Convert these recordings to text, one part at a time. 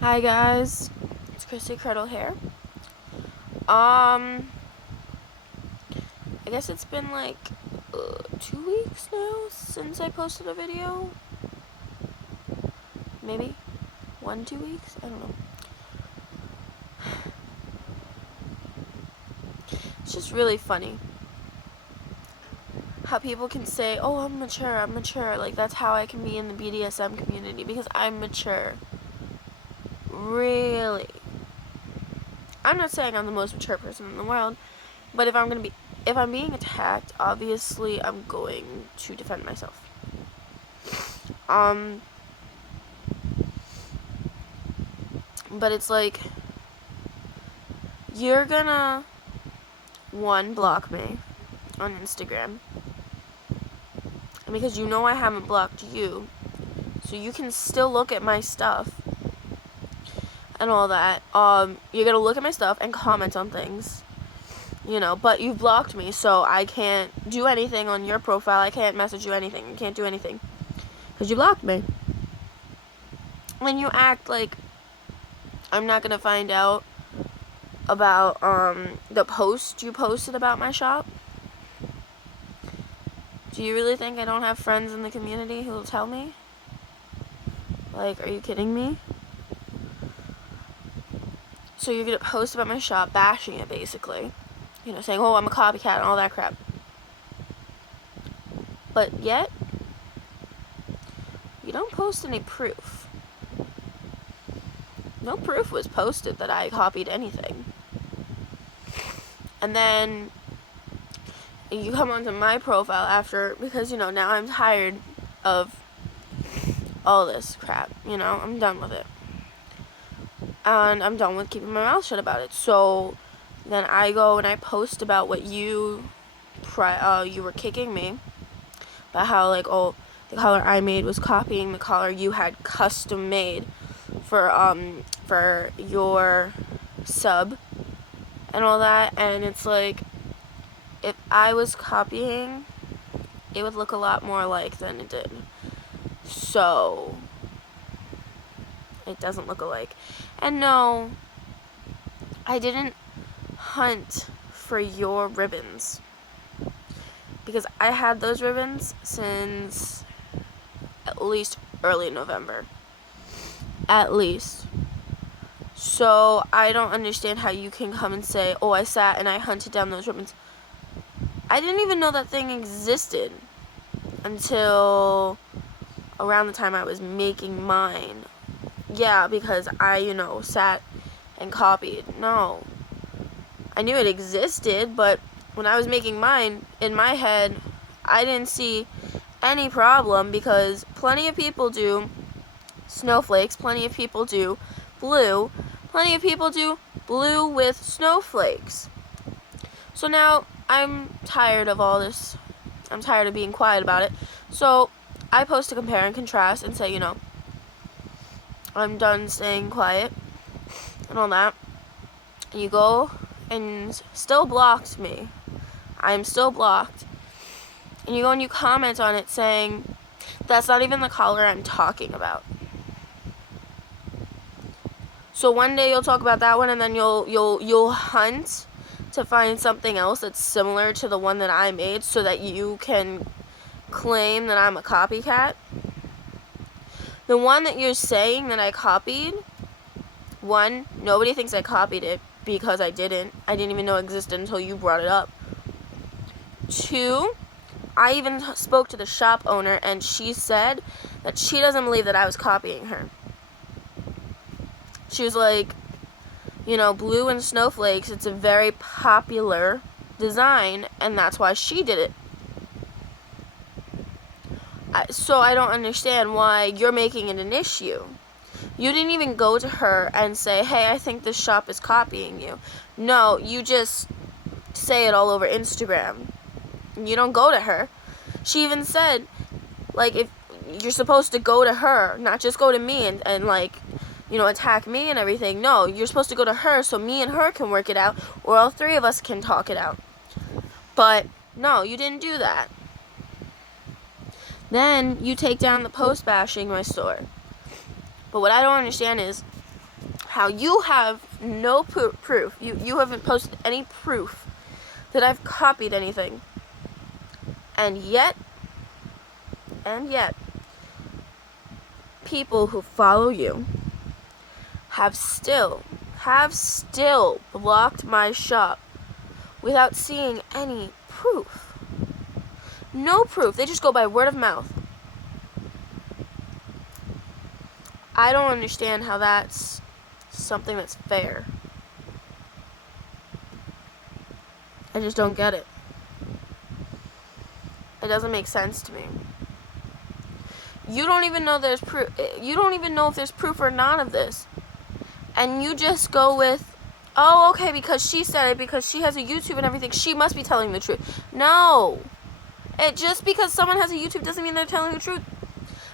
Hi guys, it's Christy Curdle here. I guess it's been like 2 weeks now since I posted a video. Maybe 2 weeks. I don't know. It's just really funny how people can say, "Oh, I'm mature." Like that's how I can be in the BDSM community because I'm mature. Really. I'm not saying I'm the most mature person in the world, but if I'm being attacked, obviously I'm going to defend myself. But it's like, you're gonna, one, block me on Instagram. And because you know I haven't blocked you, so you can still look at my stuff and all that. You're gonna look at my stuff and comment on things, but you've blocked me, so I can't do anything on your profile. I can't message you anything. I can't do anything because you blocked me. When you act like I'm not gonna find out about the post you posted about my shop. Do you really think I don't have friends in the community who will tell me? Like, are you kidding me? So you're gonna post about my shop, bashing it basically, saying, "Oh, I'm a copycat" and all that crap. But yet you don't post any proof. No proof was posted that I copied anything. And then you come onto my profile after, because, now I'm tired of all this crap, I'm done with it. And I'm done with keeping my mouth shut about it. So then I go and I post about what you were kicking me, about how, like, oh, the collar I made was copying the collar you had custom made for your sub and all that. And it's like, if I was copying, it would look a lot more alike than it did. So it doesn't look alike. And no, I didn't hunt for your ribbons, because I had those ribbons since at least early November. At least. So I don't understand how you can come and say, "Oh, I sat and I hunted down those ribbons." I didn't even know that thing existed until around the time I was making mine. Yeah, because I, sat and copied. No. I knew it existed, but when I was making mine, in my head, I didn't see any problem, because plenty of people do snowflakes, plenty of people do blue, plenty of people do blue with snowflakes. So now I'm tired of all this. I'm tired of being quiet about it. So I post to compare and contrast and say, I'm done staying quiet and all that. And you go and still blocked me. I'm still blocked. And you go and you comment on it saying, "That's not even the collar I'm talking about." So one day you'll talk about that one, and then you'll hunt to find something else that's similar to the one that I made, so that you can claim that I'm a copycat. The one that you're saying that I copied, one, nobody thinks I copied it, because I didn't. I didn't even know it existed until you brought it up. Two, I even spoke to the shop owner, and she said that she doesn't believe that I was copying her. She was like, blue and snowflakes, it's a very popular design, and that's why she did it. So I don't understand why you're making it an issue. You didn't even go to her and say, "Hey, I think this shop is copying you." No, you just say it all over Instagram. You don't go to her. She even said, like, if you're supposed to go to her, not just go to me and like, attack me and everything. No, you're supposed to go to her so me and her can work it out, or all three of us can talk it out. But no, you didn't do that. Then you take down the post bashing my store. But what I don't understand is, how you have no proof. You haven't posted any proof that I've copied anything. And yet, people who follow you have still blocked my shop without seeing any proof. No proof. They just go by word of mouth. I don't understand how that's something that's fair. I just don't get it. It doesn't make sense to me. You don't even know there's proof. You don't even know if there's proof or not of this. And you just go with, oh, okay, because she said it, because she has a YouTube and everything, she must be telling the truth. No. Just because someone has a YouTube doesn't mean they're telling the truth.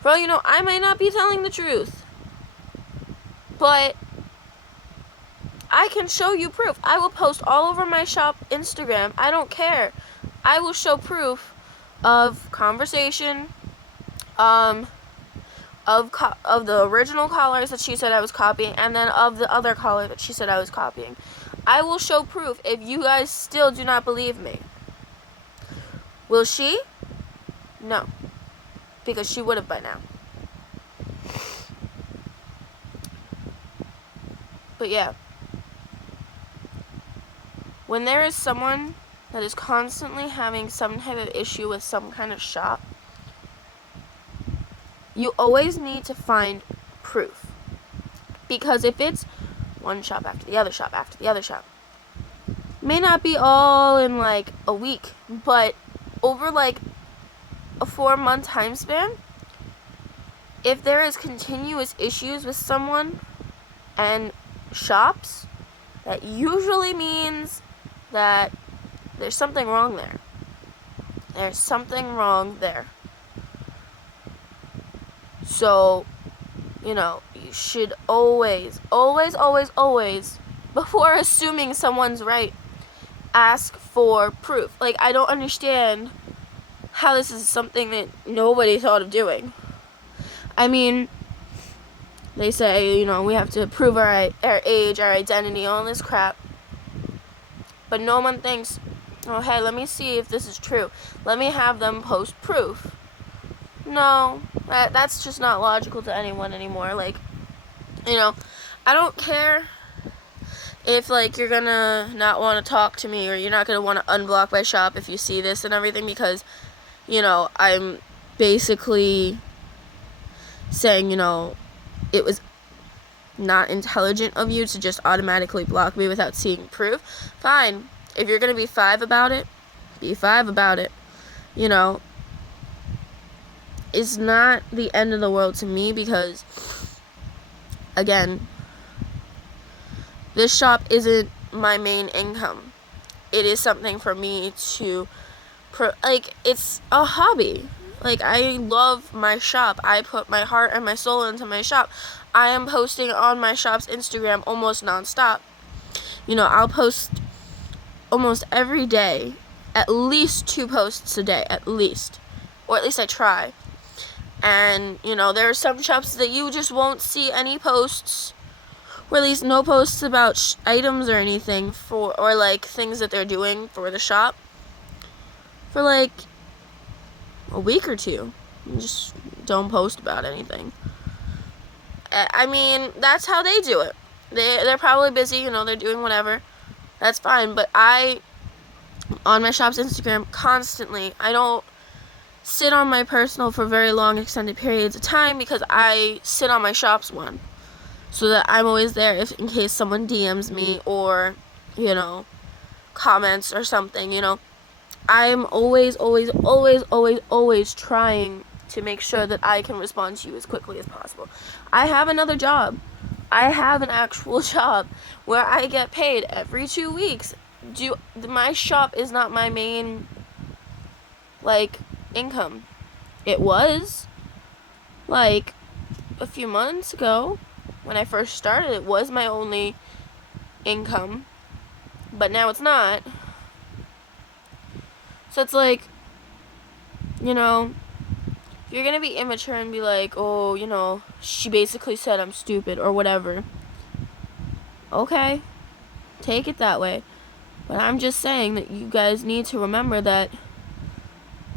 For all you know, I might not be telling the truth. But I can show you proof. I will post all over my shop Instagram. I don't care. I will show proof of conversation, of the original collars that she said I was copying, and then of the other collar that she said I was copying. I will show proof if you guys still do not believe me. Will she? No. Because she would have by now. But yeah. When there is someone that is constantly having some type of issue with some kind of shop, you always need to find proof. Because if it's one shop after the other shop after the other shop, may not be all in like a week, but over like a 4-month time span, if there is continuous issues with someone and shops, that usually means that there's something wrong there. There's something wrong there. So, you should always, before assuming someone's right, ask for proof. Like, I don't understand how this is something that nobody thought of doing. I mean, they say, we have to prove our age, our identity, all this crap. But no one thinks, oh, hey, let me see if this is true. Let me have them post proof. No, that's just not logical to anyone anymore. Like, I don't care if, like, you're gonna not want to talk to me, or you're not gonna want to unblock my shop if you see this and everything, because, I'm basically saying, it was not intelligent of you to just automatically block me without seeing proof. Fine. If you're gonna be 5 about it, be 5 about it. It's not the end of the world to me, because, again, this shop isn't my main income. It is something for me to, it's a hobby. Like, I love my shop. I put my heart and my soul into my shop. I am posting on my shop's Instagram almost nonstop. I'll post almost every day, at least 2 posts a day, at least. Or at least I try. And, there are some shops that you just won't see any posts, or at least no posts about items or anything, or like things that they're doing for the shop, for like a week or 2. You just don't post about anything. I mean, that's how they do it. They're probably busy, they're doing whatever. That's fine, but on my shop's Instagram, constantly, I don't sit on my personal for very long extended periods of time, because I sit on my shop's one, so that I'm always there in case someone DMs me, or, comments or something, I'm always trying to make sure that I can respond to you as quickly as possible. I have another job. I have an actual job where I get paid every 2 weeks. My shop is not my main, income. It was, a few months ago, when I first started, it was my only income, but now it's not. So it's if you're gonna be immature and be like, oh, she basically said I'm stupid or whatever, Okay, take it that way. But I'm just saying that you guys need to remember that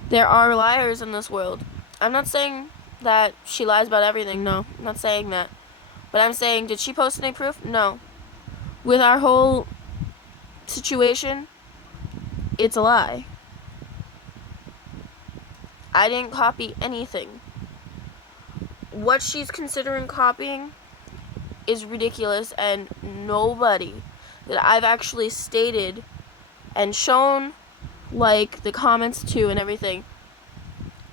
there are liars in this world. I'm not saying that she lies about everything. No, I'm not saying that. But I'm saying, did she post any proof? No. With our whole situation, it's a lie. I didn't copy anything. What she's considering copying is ridiculous, and nobody that I've actually stated and shown, like, the comments to and everything,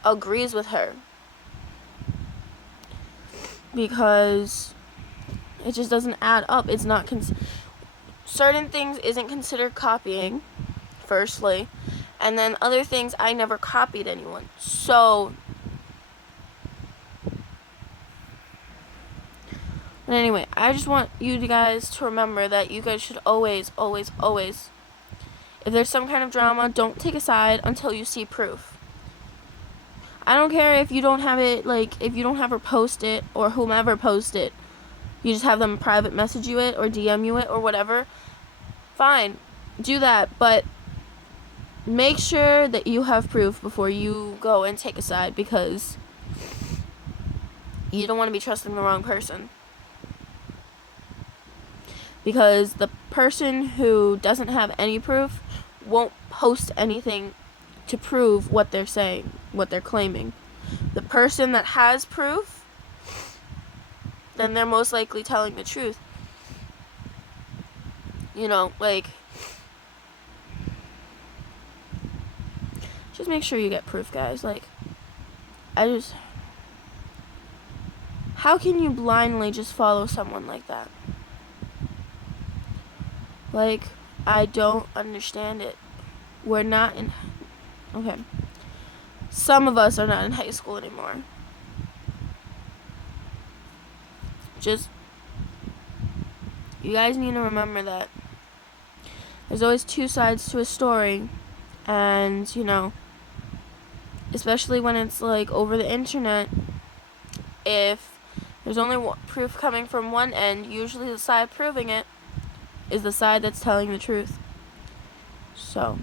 agrees with her. Because it just doesn't add up. It's not certain things isn't considered copying, firstly, and then other things I never copied anyone. So, but anyway, I just want you guys to remember that you guys should always, always, always, if there's some kind of drama, don't take a side until you see proof. I don't care if you don't have it, like, if you don't have her post it, or whomever post it. You just have them private message you it, or DM you it, or whatever. Fine, do that, but make sure that you have proof before you go and take a side, because you don't want to be trusting the wrong person. Because the person who doesn't have any proof won't post anything to prove what they're saying, what they're claiming. The person that has proof, then they're most likely telling the truth. You know, like, just make sure you get proof, guys. Like, how can you blindly just follow someone like that? Like, I don't understand it. We're not in, okay. Some of us are not in high school anymore. Just, you guys need to remember that there's always two sides to a story, and, you know, especially when it's, like, over the internet, if there's only proof coming from one end, usually the side proving it is the side that's telling the truth. So,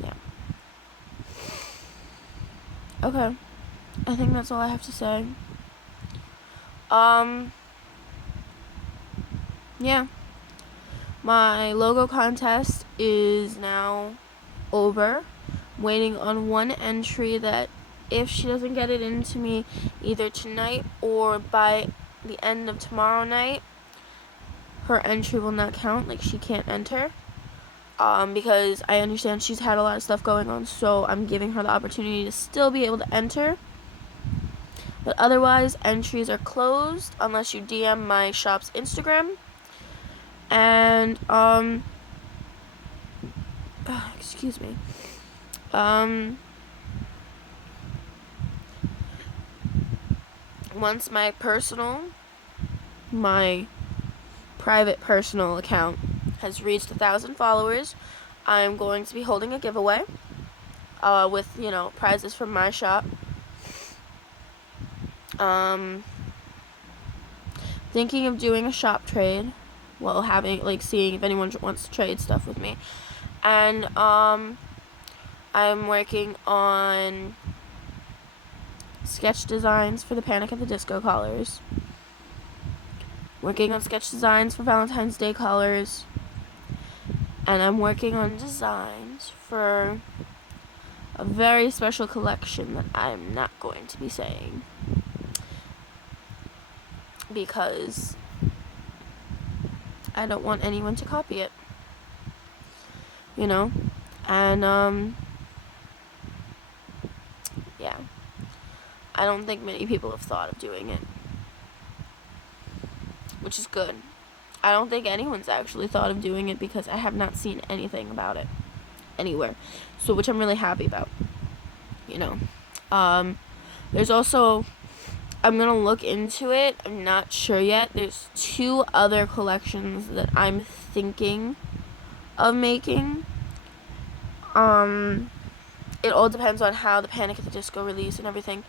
yeah. Okay. I think that's all I have to say. Yeah. My logo contest is now over. Waiting on one entry that, if she doesn't get it into me either tonight or by the end of tomorrow night, her entry will not count. Like, she can't enter. Because I understand she's had a lot of stuff going on, so I'm giving her the opportunity to still be able to enter. But otherwise, entries are closed unless you DM my shop's Instagram. And, excuse me. Once my private personal account has reached 1,000 followers, I'm going to be holding a giveaway, with, you know, prizes from my shop. Thinking of doing a shop trade, well, seeing if anyone wants to trade stuff with me. And, I'm working on sketch designs for the Panic at the Disco collars. Working on sketch designs for Valentine's Day collars. And I'm working on designs for a very special collection that I'm not going to be saying, because I don't want anyone to copy it. You know? And, yeah. I don't think many people have thought of doing it, which is good. I don't think anyone's actually thought of doing it, because I have not seen anything about it anywhere. So, which I'm really happy about. You know. There's also, I'm gonna look into it. I'm not sure yet. There's 2 other collections that I'm thinking of making. It all depends on how the Panic at the Disco release and everything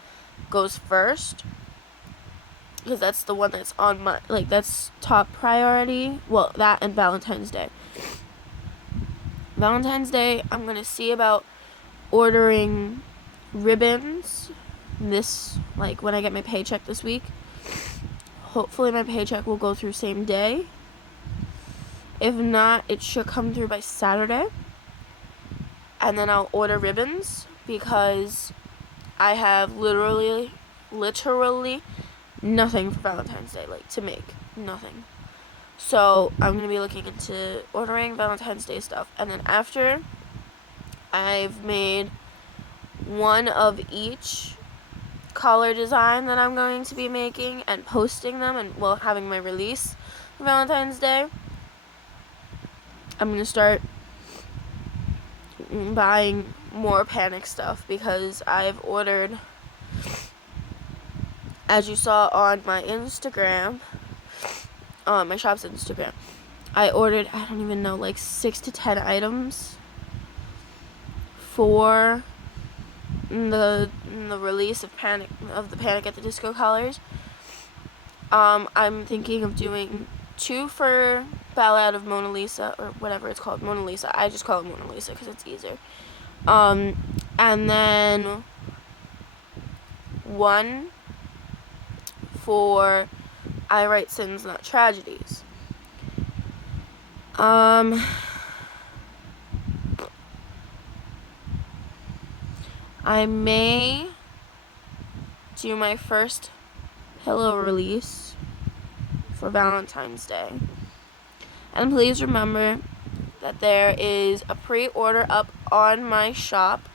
goes first. because that's the one that's on my, like, that's top priority. Well, that and Valentine's Day. Valentine's Day, I'm gonna see about ordering ribbons this, like, when I get my paycheck this week. Hopefully my paycheck will go through same day. If not, it should come through by Saturday. And then I'll order ribbons because I have literally nothing for Valentine's Day, like, to make. Nothing. So I'm going to be looking into ordering Valentine's Day stuff. And then after I've made one of each collar design that I'm going to be making and posting them and, well, having my release for Valentine's Day, I'm going to start buying more panic stuff because I've ordered, as you saw on my Instagram, my shop's Instagram, I ordered, I don't even know, like 6 to 10 items for the release of the Panic at the Disco collars. I'm thinking of doing 2 for Ballad of Mona Lisa, or whatever it's called, Mona Lisa. I just call it Mona Lisa because it's easier. And then 1 for I Write Sins, Not Tragedies. I may do my first pillow release for Valentine's Day. And please remember that there is a pre-order up on my shop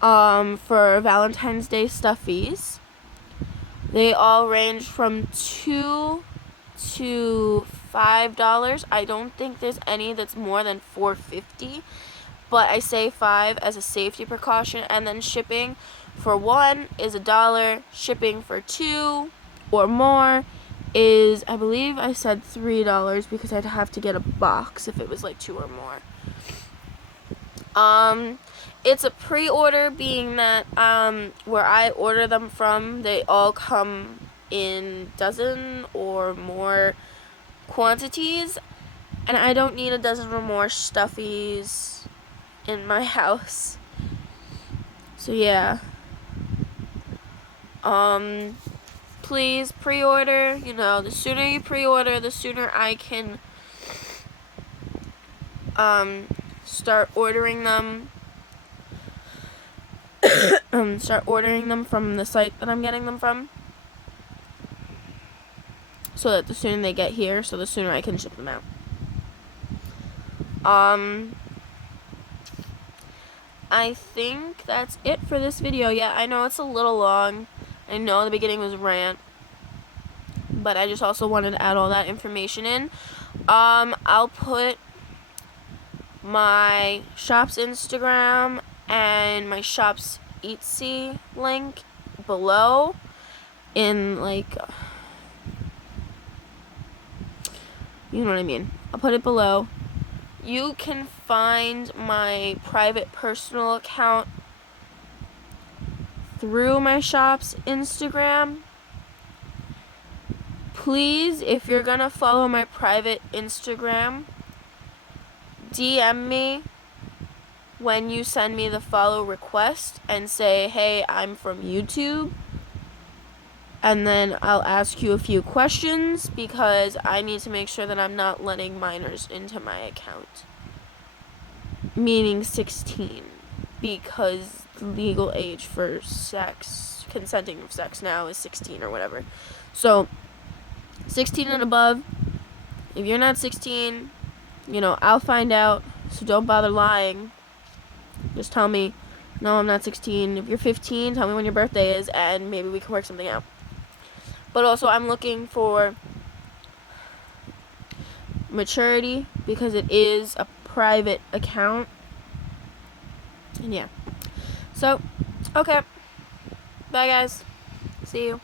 for Valentine's Day stuffies. They all range from $2 to $5. I don't think there's any that's more than $4.50, but I say $5 as a safety precaution. And then shipping for 1 is $1. Shipping for 2 or more is, I believe I said $3 because I'd have to get a box if it was like 2 or more. It's a pre-order, being that where I order them from, they all come in dozen or more quantities, and I don't need a dozen or more stuffies in my house. So yeah. Please pre-order. You know, the sooner you pre-order, the sooner I can start ordering them. Start ordering them from the site that I'm getting them from, so that the sooner they get here, so the sooner I can ship them out. I think that's it for this video. Yeah, I know it's a little long. I know the beginning was rant, but I just also wanted to add all that information in. I'll put my shop's Instagram and my shop's Etsy link below in, like, you know what I mean. I'll put it below. You can find my private personal account through my shop's Instagram. Please, if you're gonna follow my private Instagram, DM me when you send me the follow request and say, hey, I'm from YouTube. And then I'll ask you a few questions because I need to make sure that I'm not letting minors into my account. Meaning 16. Because the legal age for sex, consenting of sex now is 16 or whatever. So, 16 and above. If you're not 16, you know, I'll find out. So don't bother lying. Just tell me, no, I'm not 16. If you're 15, tell me when your birthday is, and maybe we can work something out. But also, I'm looking for maturity because it is a private account. And yeah. So, okay. Bye, guys. See you.